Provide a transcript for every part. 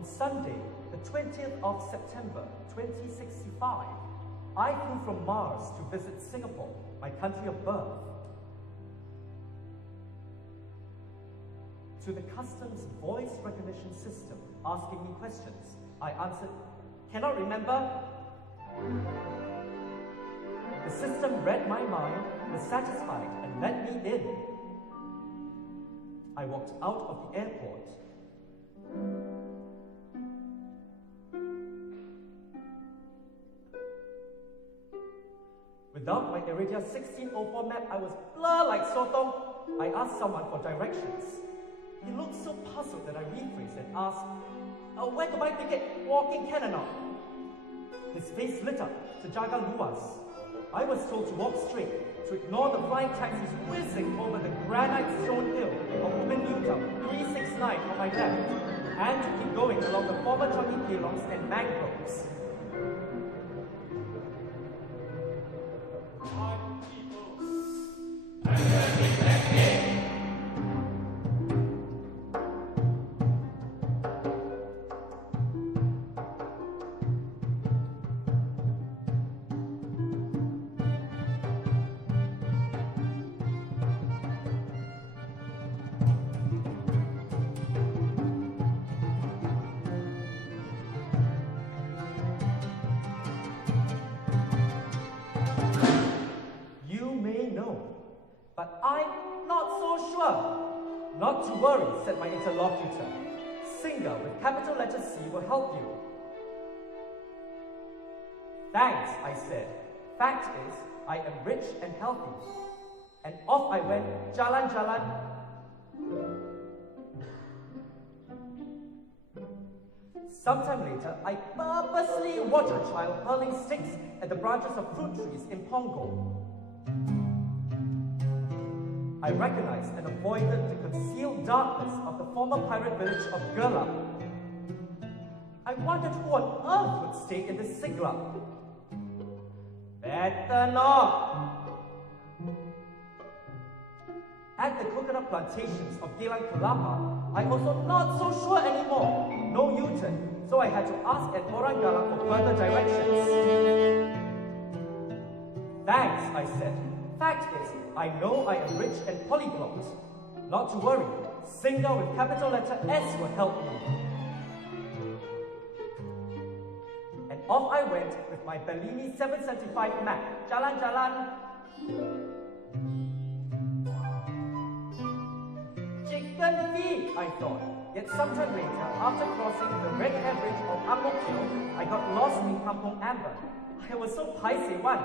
On Sunday, the 20th of September, 2065, I flew from Mars to visit Singapore, my country of birth. To the customs voice recognition system asking me questions, I answered, "Cannot remember?" The system read my mind, was satisfied, and let me in. I walked out of the airport. Without my Iridia 1604 map, I was blur like sotong. I asked someone for directions. He looked so puzzled that I rephrased and asked, "Where do I take it? Walking can or not?" His face lit up to jaga luas. I was told to walk straight, to ignore the flying taxis whizzing over the granite-strewn hill of Ubin Newtown 369 on my left, and to keep going along the former Changi Kelongs and mangroves. But I'm not so sure. Not to worry, said my interlocutor. Singa with capital letter C will help you. Thanks, I said. Fact is, I am rich and healthy. And off I went, jalan-jalan. Sometime later, I purposely watched a child hurling sticks at the branches of fruit trees in Pongo. I recognized and avoided the concealed darkness of the former pirate village of Gerla. I wondered who on earth would stay in this Siglap. Better not! At the coconut plantations of Geylang Kelapa, I also not so sure anymore. No U-turn, so I had to ask an orang galang for further directions. Thanks, I said. Fact is, I know I am rich and polyglot. Not to worry, Singa with capital letter S will help me. And off I went with my Bellini 775 map. Jalan-jalan. Chicken feet, I thought. Yet sometime later, after crossing the red hair bridge of Ang Mo Kio, I got lost in Kampong Amber. I was so paiseh one.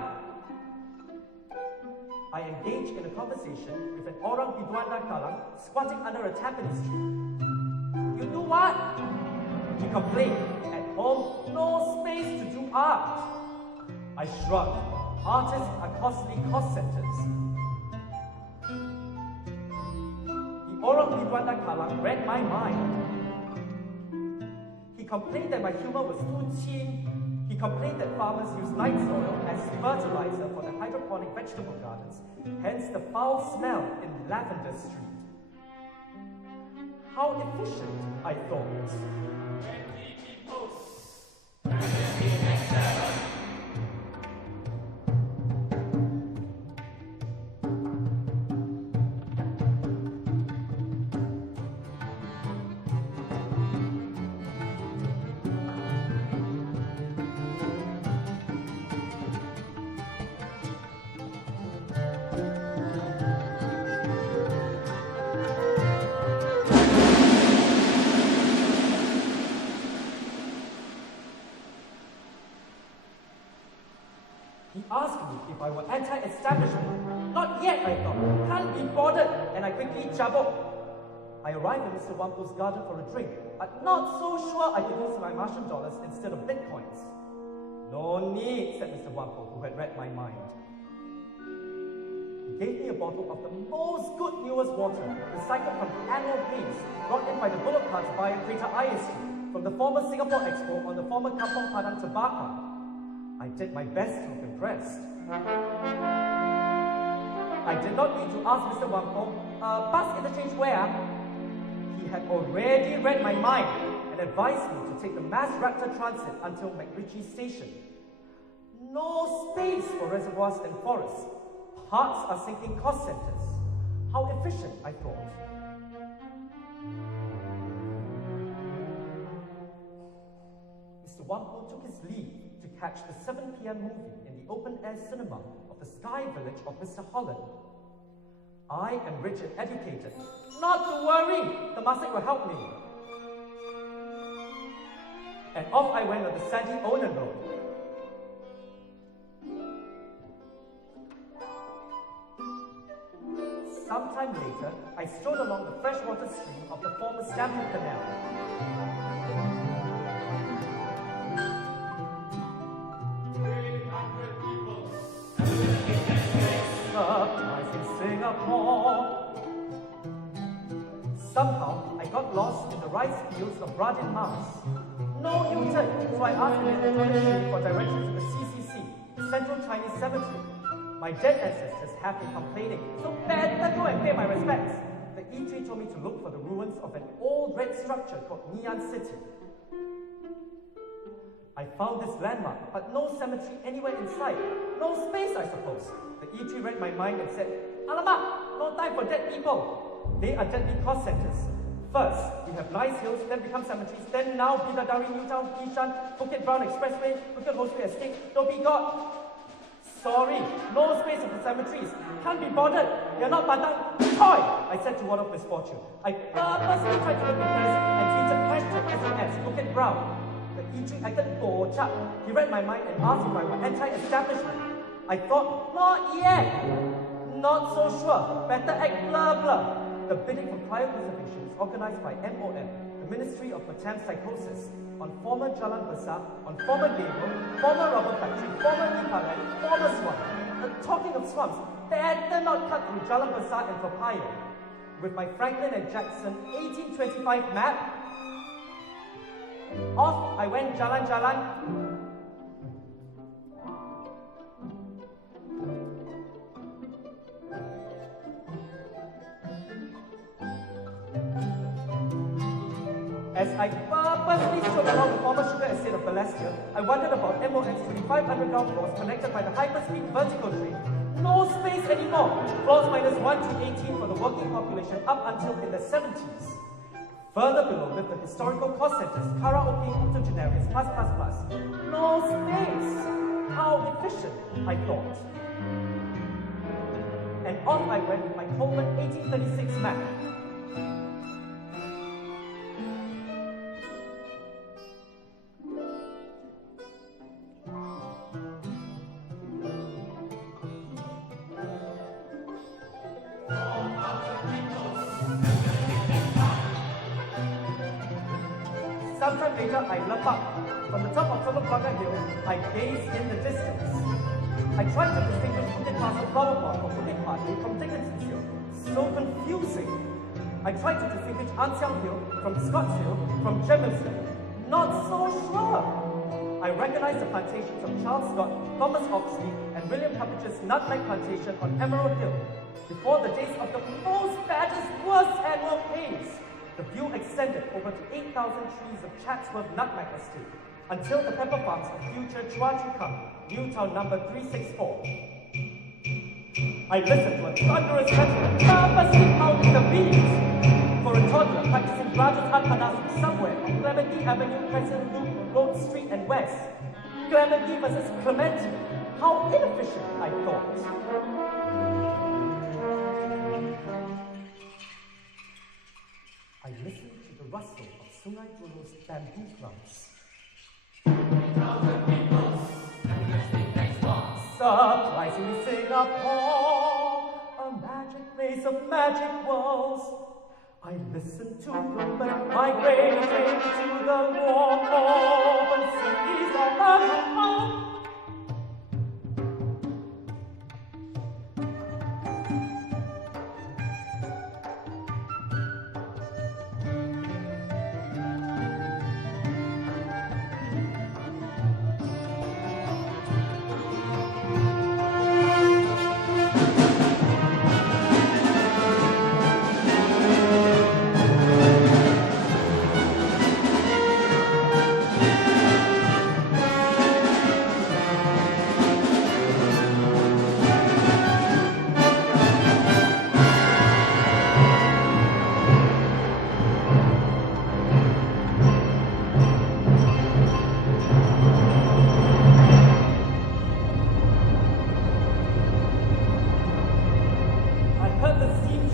I engaged in a conversation with an orang Biduanda Kalang squatting under a Tampines tree. "You do what?" He complained. "At home, no space to do art." I shrugged. Artists are costly cost centers. The orang Biduanda Kalang read my mind. He complained that my humor was too cheap. He complained that farmers use night soil as fertilizer for the hydroponic vegetable gardens, hence the foul smell in Lavender Street. How efficient, I thought. He asked me if I were anti-establishment. Not yet, I thought. Can't be bothered, and I quickly jabot. I arrived at Mr. Wampo's garden for a drink, but not so sure I could use my Martian dollars instead of bitcoins. "No need," said Mr. Wampo, who had read my mind. He gave me a bottle of the most good newest water, recycled from the annual haze brought in by the bullock carts via Greater ISU from the former Singapore Expo on the former Kampong Padang Terbakar. I did my best to look impressed. I did not need to ask Mr. Wampo, bus interchange where? He had already read my mind and advised me to take the Mass Raptor Transit until McRitchie Station. No space for reservoirs and forests. Parks are sinking cost centers. How efficient, I thought. Mr. Wampo took his leave to catch the 7 p.m. movie in the open-air cinema of the Sky Village of Mr. Holland. I am rich and educated. Not to worry, the master will help me. And off I went on the sandy Onan Road. Sometime later, I strode along the freshwater stream of the former Stamford Canal. Surprising Singapore. Somehow, I got lost in the rice fields of Radin Mas. No U-turn, so I asked the Street for directions to the CCC, Central Chinese Cemetery. My dead ancestors have been complaining, so better go and pay my respects. The E3 told me to look for the ruins of an old red structure called Nian City. I found this landmark, but no cemetery anywhere in sight. No space, I suppose. The E3 read my mind and said, "Alamak, no time for dead people. They are deadly cost centers. First, we have nice hills, then become cemeteries, then now Bidadari, Newtown, Bishan, Bukit Brown Expressway, Bukit Hospi Estate, Dhoby Ghat. Sorry, no space for the cemeteries. Can't be bothered. They're not Padang. Toy! I said to one of misfortune. I purposely tried to look impressive and tweeted hashtag SOS, Bukit Brown. The E3 acted bochap. He read my mind and asked if I were anti-establishment. I thought, not yet. Not so sure. Better act blur blur. The bidding for prior preservation is organized by MOM, the Ministry of Metempsychosis, on former Jalan Besar, on former Demo, former rubber factory, former Nipalan, former swamp. Talking of swamps, better not cut through Jalan Besar and Toa Payoh. With my Franklin and Jackson 1825 map, off I went jalan-jalan. As I purposely strode along the former sugar estate of Balestier, I wondered about MOM's 25 underground floors connected by the hyperspeed vertical train. No space anymore. Floors minus 1 to 18 for the working population up until in the 70s. Further below lived the historical cost centers, karaoke, octogenarians, plus. No space. How efficient, I thought. And off I went with my Coleman 1836 map. Sometime later, I leapt up. From the top of Telok Hill, I gazed in the distance. I tried to distinguish Bukit Castle Flower Pot from Bukit Padi from Dickinson's Hill. So confusing. I tried to distinguish Ann Siang Hill from Scotts Hill from Gemmill Hill. Not so sure. I recognized the plantations of Charles Scott, Thomas Oxley, and William Pepperidge's nutmeg plantation on Emerald Hill. Before the days of the most baddest, worst annual haze. The view extended over to 8,000 trees of Chatsworth Nutmeg Estate until the pepper farms of future Chua Chu Kang, Newtown number 364. I listened to a thunderous sentiment purposely pounding the beats. For a toddler practicing Raja's Atmanasik somewhere on Clementi Avenue, Crescent Loop, Road Street and West. Clementi versus Clementi. How inefficient, I thought. I listened to the rustle of Sungai Buloh's bamboo plants. Surprisingly Singapore, a magic place of magic walls. I listened to the bird migrating to the warm open seas of Singapore.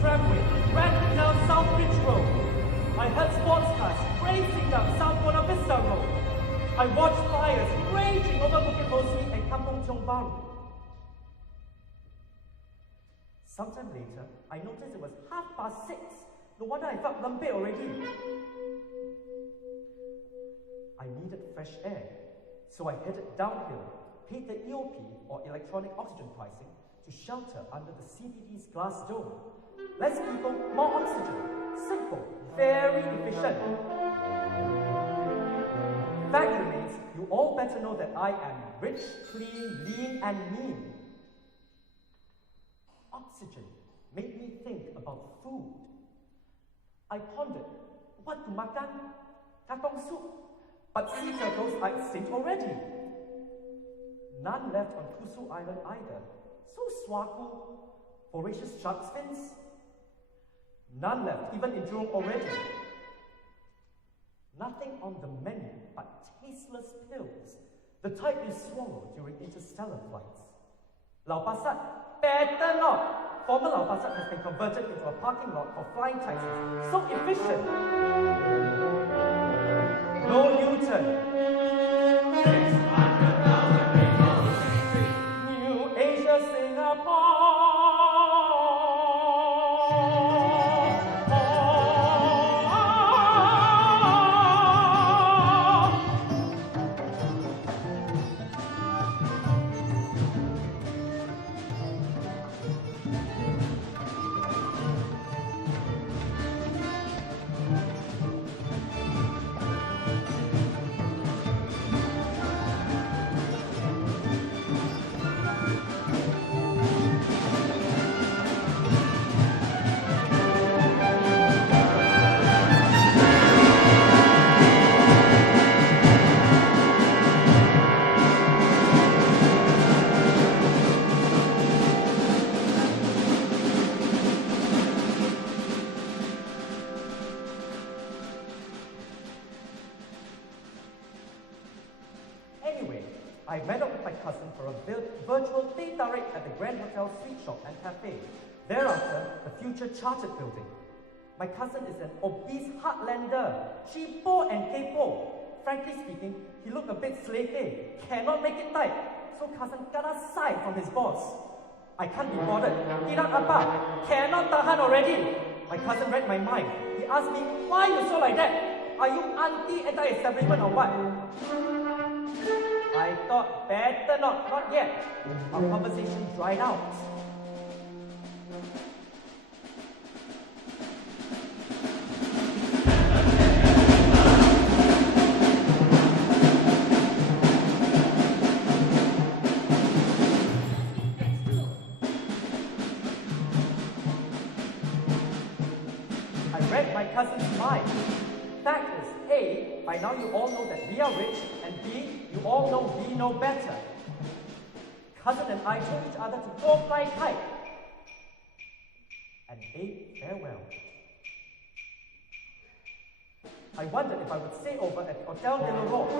tramway ran down South Bridge Road. I heard sports cars racing down South Buona Vista Road. I watched fires raging over Bukit Mosri and Kampong Tiong Bahru. Sometime later, I noticed it was 6:30. No wonder I felt lumpy already. I needed fresh air, so I headed downhill, paid the EOP or electronic oxygen pricing to shelter under the CBD's glass dome. Less people, more oxygen. Simple, very efficient. Fact remains, you all better know that I am rich, clean, lean, and mean. Oxygen made me think about food. I pondered, what to makan? Katong soup. But sea turtles are extinct already. None left on Kusu Island either. So swaku, voracious shark fins. None left, even in Jurong already. Nothing on the menu but tasteless pills, the type you swallow during interstellar flights. Lau Pa Sat, better not! Former Lau Pa Sat has been converted into a parking lot for flying taxis. So efficient! No U-turn. 600,000 people in the street. New Asia, Singapore. I met up with my cousin for a virtual data rate at the Grand Hotel Sweet Shop and Cafe. Thereafter, the future chartered building. My cousin is an obese heartlander, cheapo and capo. Frankly speaking, he looked a bit slavey, cannot make it tight. So cousin got a sign from his boss. I can't be bothered. Tidak apa, cannot tahan already. My cousin read my mind. He asked me, why you so like that? Are you anti-establishment or what? I thought, better not yet. Our conversation dried out. I read my cousin's mind. Fact is, A, by now you all know that we are rich, and B, you all know we know better. Cousin and I told each other to go fly kite and bade farewell. I wondered if I would stay over at the Hotel de l'Europe.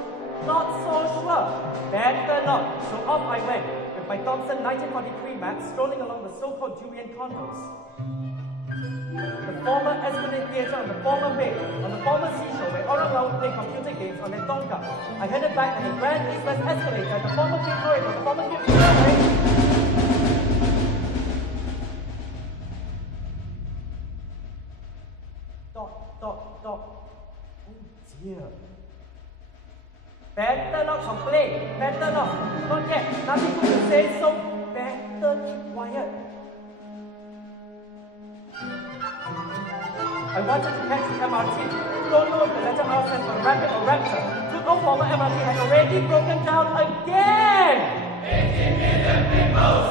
Not so sure. Better not. So off I went, with my Thompson 1943 map strolling along the so-called Julian condos. The former Esplanade Theatre on the former bay, on the former seashore where orang laut play computer games on their tongkap. I headed back on the Grand East-West escalator at the former Victoria on the former Gibson Railway. Dot. Oh dear. Better not complain. Better not. Not yet. Nothing to say, so better keep quiet. I wanted to catch the MRT. Don't know if the letter R stands for rapid or raptor. Good old former MRT had already broken down again! 18 million people!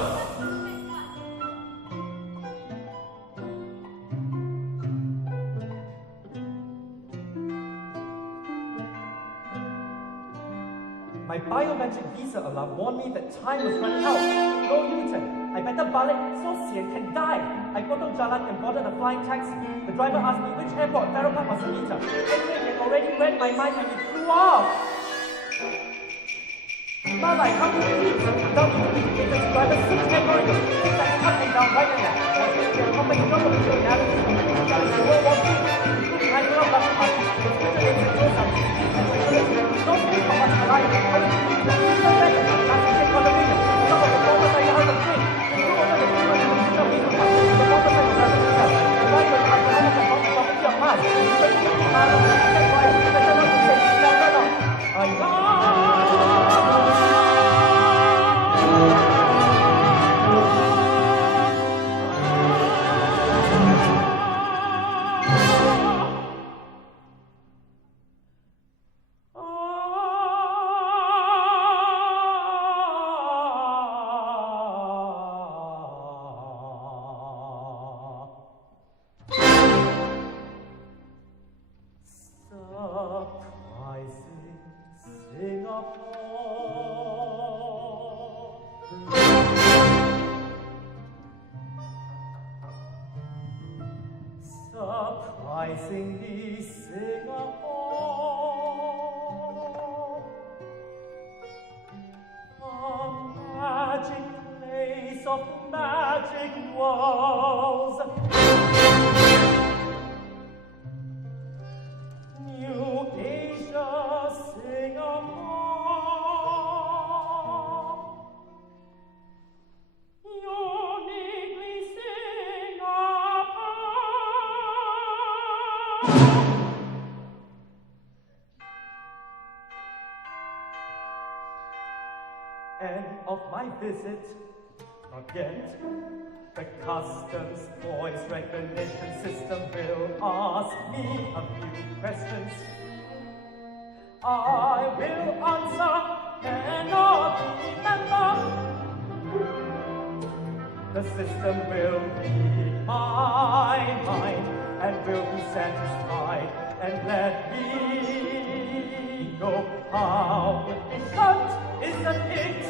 My biometric visa alarm warned me that time was running out. No U-turn. I better balik so Sian can die. I potong jalan and boarded a flying taxi. The driver asked me which airport, Farrer Park or Seletar. Anyway, he had already read my mind and we flew off. Mama, I can't believe it. Without even indicating the driver switched air corridors. Things like up and down, right and left. I was thinking Surprisingly Singapore, a magic place of magic worlds. New Asia, Singapore, uniquely Singapore. End of my visit, not yet. The customs voice recognition system will ask me a few questions. I will answer, cannot remember. The system will read my mind and will be satisfied and let me know how efficient isn't it?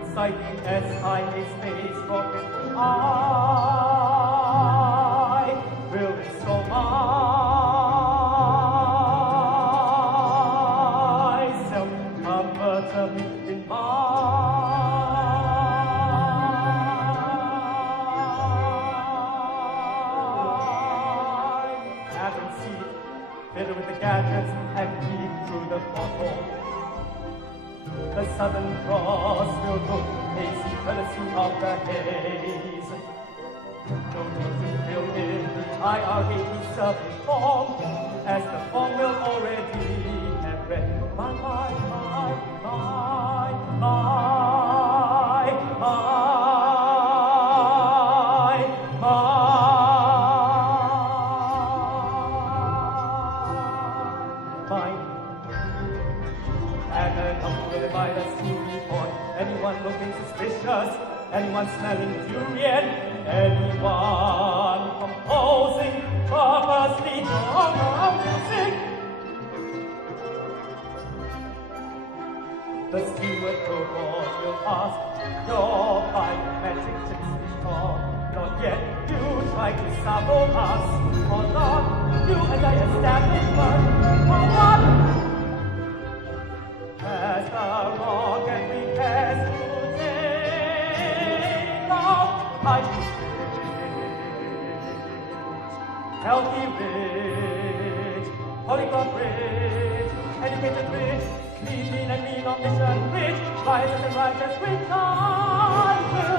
Exciting as highly space rocket, I will install myself, convert in mind. Cabin seat, fiddle with the gadgets and peek through the porthole. The Southern Cross will look hazy courtesy of the haze. No need to fill in the IRAE survey form, as the form will already have read anyone looking suspicious, anyone smelling durian, anyone composing purposely wrong music. The steward robot will ask your biometric chips before. Not yet, you try to sabo us, or not, you anti-establishment, or what? As the rocket prepares to take off, I rich, healthy rich, polyglot rich, educated rich, clean and mean on mission rich, righteous and righteous rich, I will.